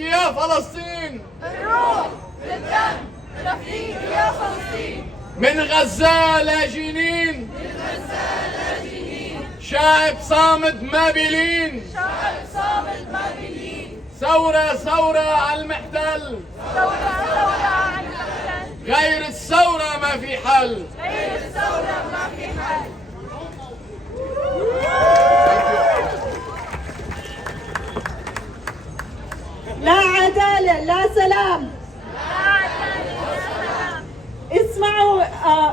يا فلسطين، الروح بالدم نفديك يا فلسطين. من غزة لجنين، من غزة لجنين، شعب صامد ما بيلين، شعب صامد ما بيلين. ثورة ثورة على المحتل، ثورة ثورة على المحتل، غير الثورة ما في حل. غير الثورة ما في حل. لا عدالة لا سلام. لا عدالة لا سلام. اسمعوا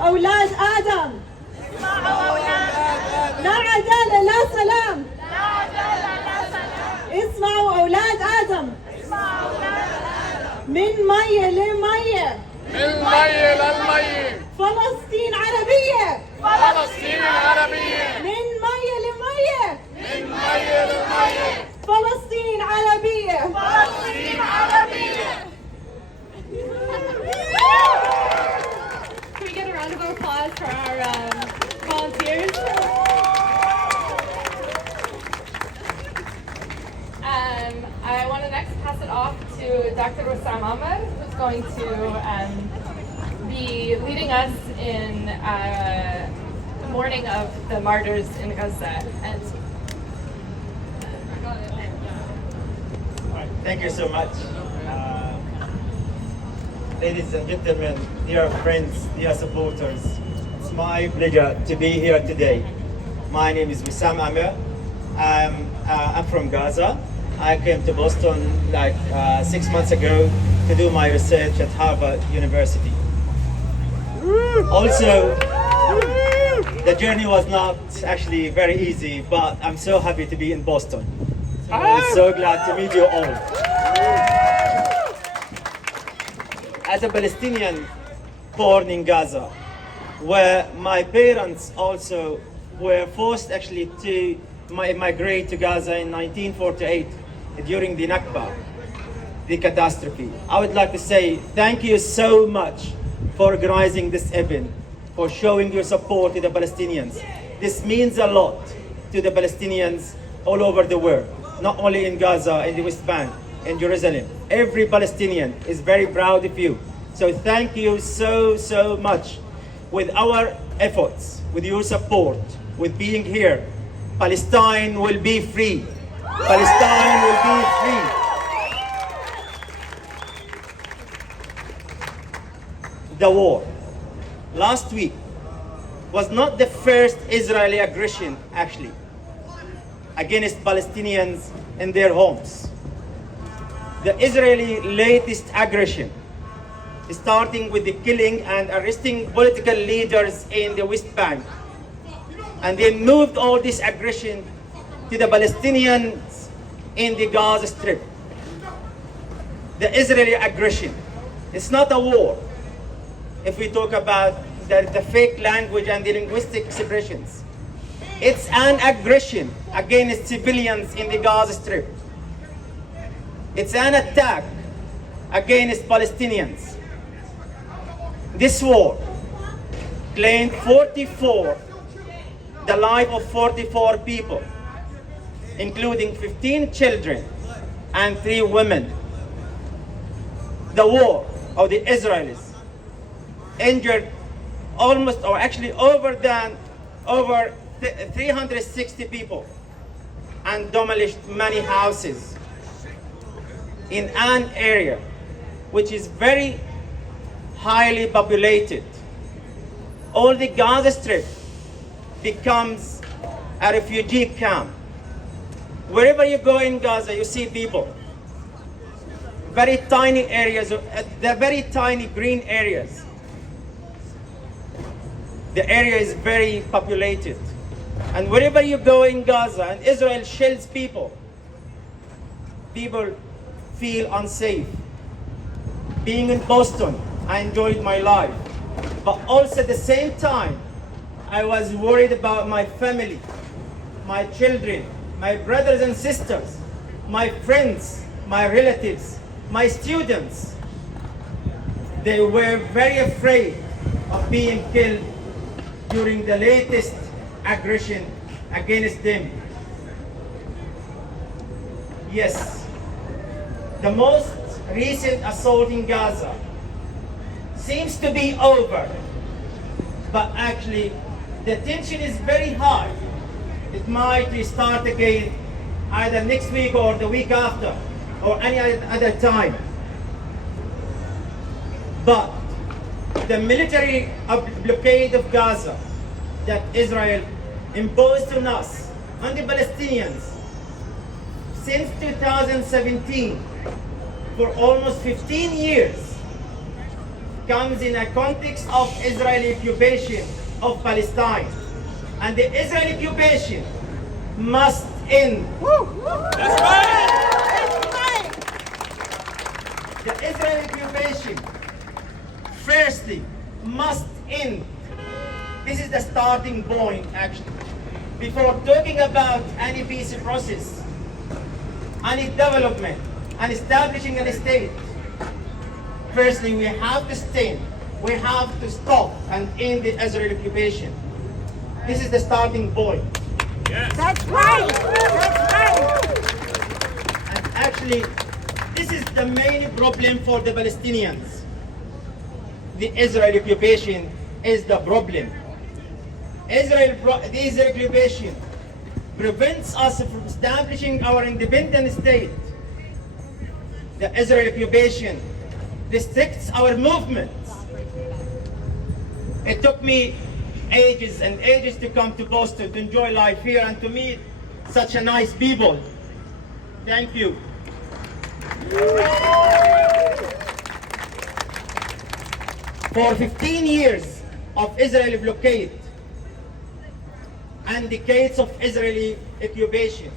أولاد آدم. اسمعوا أولاد آدم. لا عدالة لا سلام. لا عدالة لا سلام. اسمعوا أولاد آدم. اسمعوا أولاد آدم. من مية لمية، من المية للمية، فلسطين عربية. فلسطين عربية، من مية لمية، من مية للمية، فلسطين عربية. فلسطين عربية. Can we get a round of applause for our volunteers? I want to next pass it off to Dr. Wissam Ahmed, who's going to be leading us in the mourning of the martyrs in Gaza. And Thank you so much. Ladies and gentlemen, dear friends, dear supporters, it's my pleasure to be here today. My name is Wissam Ahmed. I'm from Gaza. I came to Boston like 6 months ago to do my research at Harvard University. Also, the journey was not actually very easy, but I'm so happy to be in Boston. I'm so glad to meet you all. As a Palestinian born in Gaza, where my parents also were forced actually to migrate to Gaza in 1948 during the Nakba, the catastrophe. I would like to say thank you so much for organizing this event, for showing your support to the Palestinians. This means a lot to the Palestinians all over the world, not only in Gaza, in the West Bank, in Jerusalem. Every Palestinian is very proud of you. So thank you so much. With our efforts, with your support, with being here, Palestine will be free. Palestine will be free. The war last week was not the first Israeli aggression actually against Palestinians in their homes. The Israeli latest aggression, starting with the killing and arresting political leaders in the West Bank, and then moved all this aggression to the Palestinians in the Gaza Strip. The Israeli aggression, it's not a war. If we talk about the fake language and the linguistic expressions, it's an aggression against civilians in the Gaza Strip. It's an attack against Palestinians. This war claimed the life of 44 people, including 15 children and 3 women. The war of the Israelis injured almost, or actually over 360 people, and demolished many houses in an area which is very highly populated. All the Gaza Strip becomes a refugee camp. Wherever you go in Gaza, you see people. Very tiny areas, the very tiny green areas. The area is very populated. And wherever you go in Gaza and Israel shells people, people feel unsafe. Being in Boston, I enjoyed my life. But also at the same time, I was worried about my family, my children, my brothers and sisters, my friends, my relatives, my students. They were very afraid of being killed during the latest aggression against them. Yes, the most recent assault in Gaza seems to be over, but actually the tension is very high. It might restart again either next week or the week after or any other time. But the military blockade of Gaza that Israel imposed on us, on the Palestinians, since 2017, for almost 15 years, comes in a context of Israeli occupation of Palestine. And the Israeli occupation must end. That's right. The Israeli occupation, firstly, must end. This is the starting point, actually. Before talking about any peace process, any development, and establishing a state, firstly, we have to stand. We have to stop and end the Israeli occupation. This is the starting point. That's right. That's right. And actually, this is the main problem for the Palestinians. The Israeli occupation is the problem. The Israeli occupation prevents us from establishing our independent state. The Israeli occupation restricts our movements. It took me ages and ages to come to Boston to enjoy life here and to meet such a nice people. Thank you. For 15 years of Israeli blockade and decades of Israeli occupation,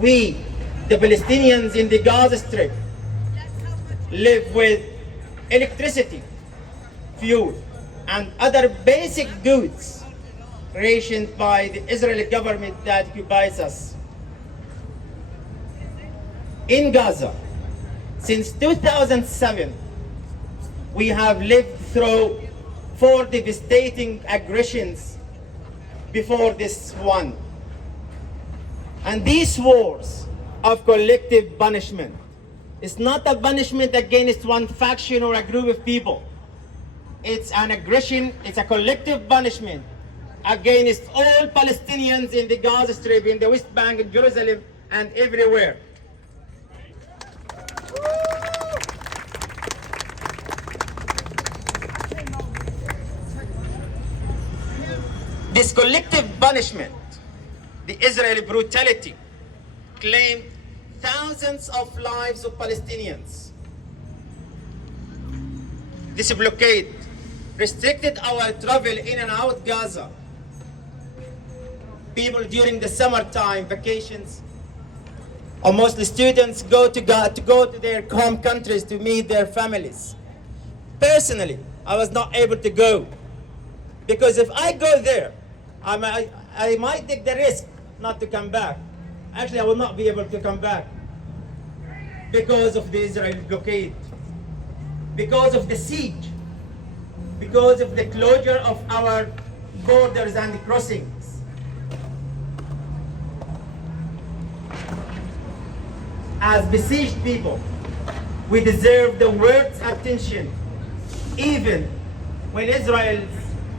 we, the Palestinians in the Gaza Strip, live with electricity, fuel, and other basic goods rationed by the Israeli government that occupies us. In Gaza, since 2007, we have lived through 4 devastating aggressions before this one. And these wars of collective punishment is not a punishment against one faction or a group of people. It's an aggression, it's a collective punishment against all Palestinians in the Gaza Strip, in the West Bank, in Jerusalem, and everywhere. This collective punishment, the Israeli brutality, claimed thousands of lives of Palestinians. This blockade restricted our travel in and out Gaza. People during the summertime vacations, or mostly students, go to their home countries to meet their families. Personally, I was not able to go because if I go there, I might take the risk not to come back. Actually, I will not be able to come back because of the Israeli blockade, because of the siege, because of the closure of our borders and the crossings. As besieged people, we deserve the world's attention, even when Israel's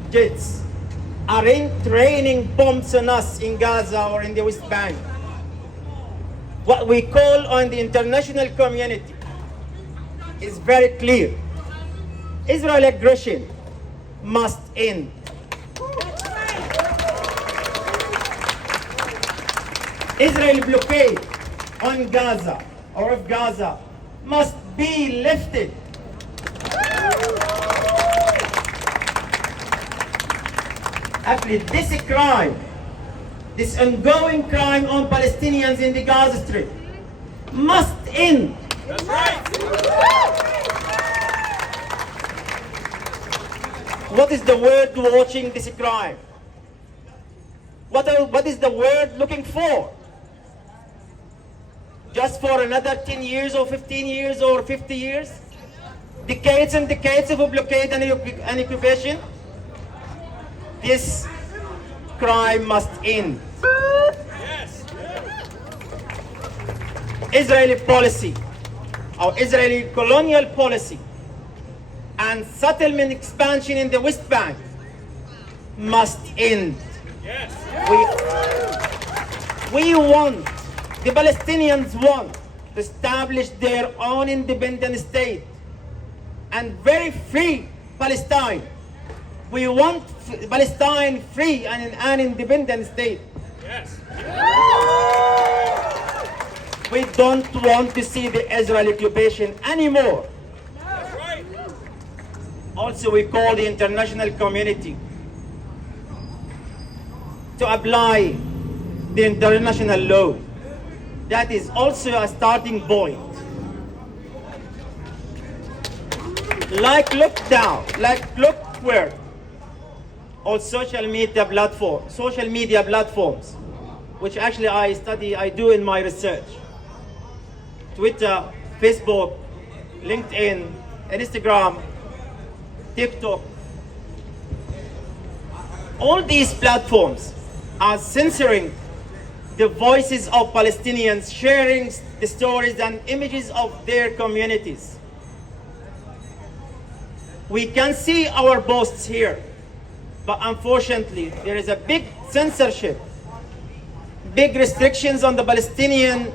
jets are raining bombs on us in Gaza or in the West Bank. What we call on the international community is very clear. Israeli aggression must end. Israeli blockade on Gaza or of Gaza must be lifted. Actually, this crime, this ongoing crime on Palestinians in the Gaza Strip must end. That's right. What is the world watching this crime? What is the world looking for? Just for another 10 years or 15 years or 50 years? Decades and decades of a blockade and occupation? This crime must end. Yes. Israeli policy, our Israeli colonial policy, and settlement expansion in the West Bank must end. Yes. We want, the Palestinians want to establish their own independent state and very free Palestine. We want Palestine free and an independent state. Yes. We don't want to see the Israeli occupation anymore. That's right. Also, we call the international community to apply the international law. That is also a starting point. Like look where on social media platforms, which actually I do in my research. Twitter, Facebook, LinkedIn, Instagram, TikTok. All these platforms are censoring the voices of Palestinians, sharing the stories and images of their communities. We can see our posts here, but unfortunately, there is a big censorship, big restrictions on the Palestinian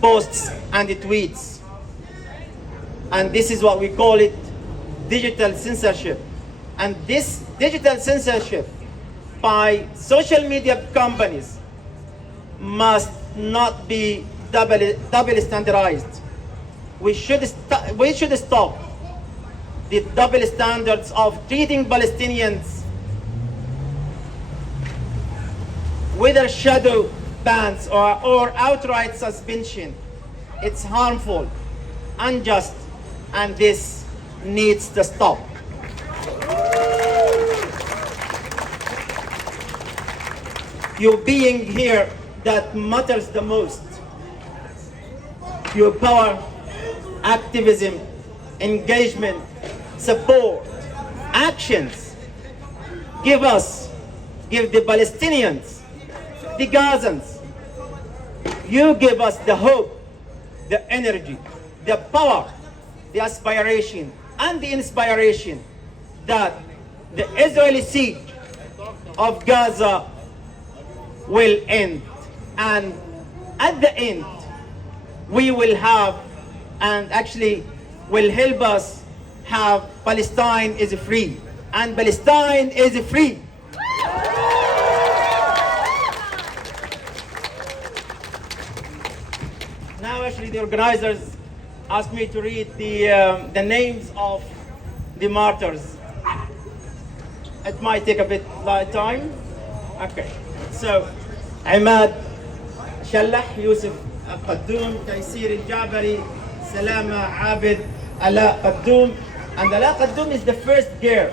posts and the tweets. And this is what we call it digital censorship. And this digital censorship by social media companies must not be double standardized. We should stop the double standards of treating Palestinians whether shadow bans or outright suspension. It's harmful, unjust, and this needs to stop. You being here that matters the most. Your power, activism, engagement, support, actions. Give the Palestinians, the Gazans. You give us the hope, the energy, the power, the aspiration, and the inspiration that the Israeli siege of Gaza will end. And at the end, we will have, and actually will help us have Palestine is free. And Palestine is free. Now actually the organizers asked me to read the names of the martyrs. It might take a bit of time. Okay. So, عماد شلح, يوسف قدوم, تيسير الجعبري, سلامة عابد, Ala Qaddum. And Ala Qaddum is the first girl,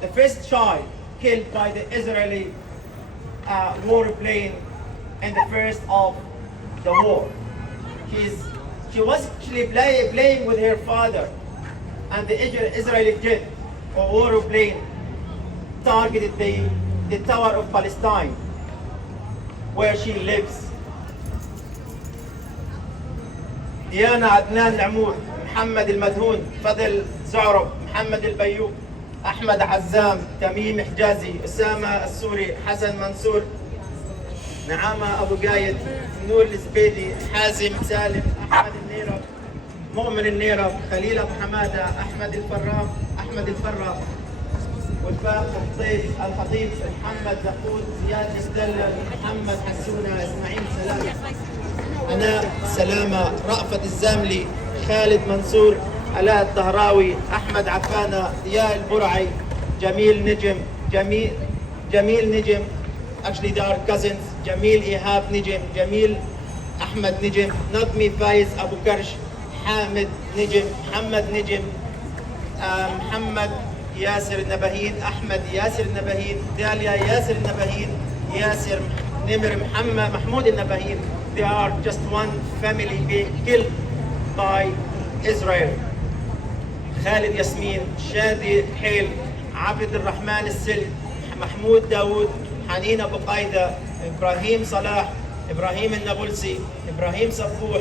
the first child killed by the Israeli warplane in the first of the war. She was actually playing with her father, and the Israeli jet or warplane targeted the Tower of Palestine, where she lives. ديانا عدنان العمود, محمد المدهون, فضل زعرب, محمد البيوب, أحمد عزام, تميم حجازي, أسامة السوري, حسن منصور, نعامة أبو قايد, نور الزبيدي, حازم سالم, أحمد النيرب, مؤمن النيرب, خليل أبو حمادة, أحمد الفراق, وفاق الخطيب, محمد زقود, زياد الدلل, محمد حسونة, إسماعيل سلام, أنا سلامة, رأفت الزاملي, خالد منصور, علاء الطهراوي, أحمد عفانة, ضياء البرعي, جميل نجم, actually they are cousins, جميل إيهاب نجم, جميل أحمد نجم, نظمي فايز أبو كرش, حامد نجم, محمد نجم, محمد ياسر النبهين, أحمد ياسر النبهين, داليا ياسر النبهين, ياسر نمر محمود النبهين. They are just one family being killed by Israel. خالد ياسمين, شادي حيل, عبد الرحمن السل, محمود داود, حنين أبو قايدة, إبراهيم صلاح, إبراهيم النابلسي، إبراهيم صفوح.